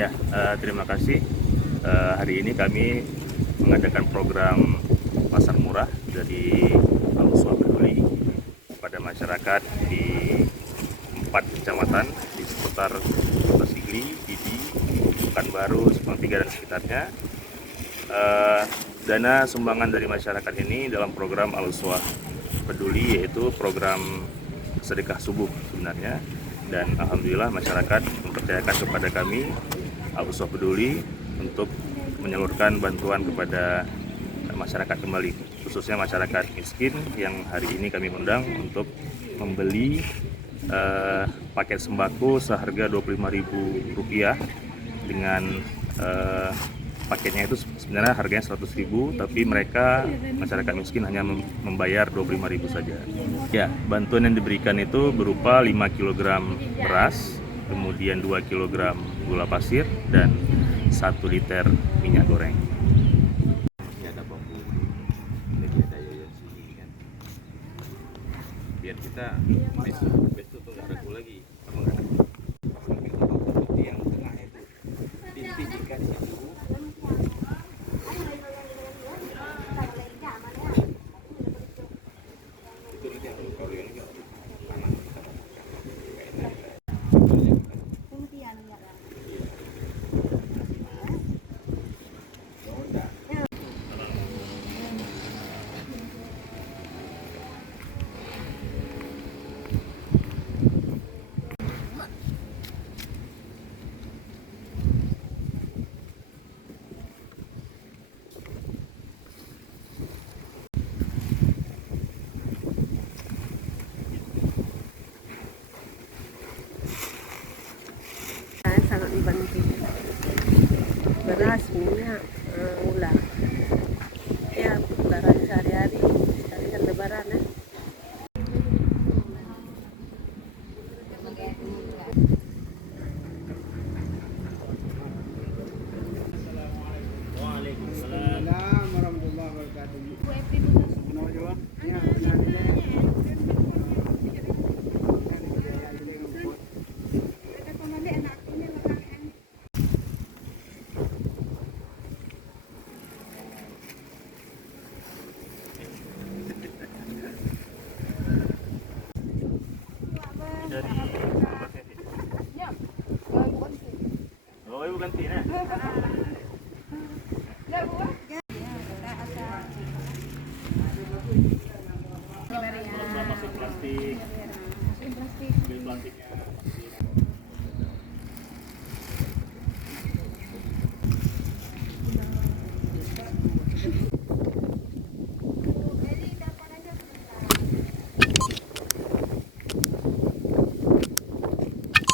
Ya, terima kasih. Hari ini kami mengadakan program pasar murah dari Al-Uswah Peduli kepada masyarakat di 4 kecamatan di seputar Kota Sigli, Pidi, Pekanbaru, Simpang 3 dan sekitarnya. Dana sumbangan dari masyarakat ini dalam program Al-Uswah Peduli, yaitu program sedekah subuh sebenarnya, dan alhamdulillah masyarakat mempercayakan kepada kami Al-Uswah Peduli untuk menyalurkan bantuan kepada masyarakat kembali, khususnya masyarakat miskin yang hari ini kami undang untuk membeli paket sembako seharga Rp25.000 dengan paketnya itu sebenarnya harganya Rp100.000, tapi mereka masyarakat miskin hanya membayar Rp25.000 saja. Ya, bantuan yang diberikan itu berupa 5 kg beras, kemudian 2 kg gula pasir, dan 1 liter minyak goreng. Ini ada bambu, ini ada yoyon sini kan. Biar kita besok tuh nggak ragu lagi. Apa nggak ada? Seperti yang tengah itu, dipijitkan situ. Itu nanti yang kalau yang nggak panas kita sangat membantu. Beras, minyak, gula. Ya, barang sehari-hari. Tadi kan lebaran ya. Waalaikumsalam warahmatullahi wabarakatuh. Oh, ibu ganti ya. Masuk plastik. Plastiknya.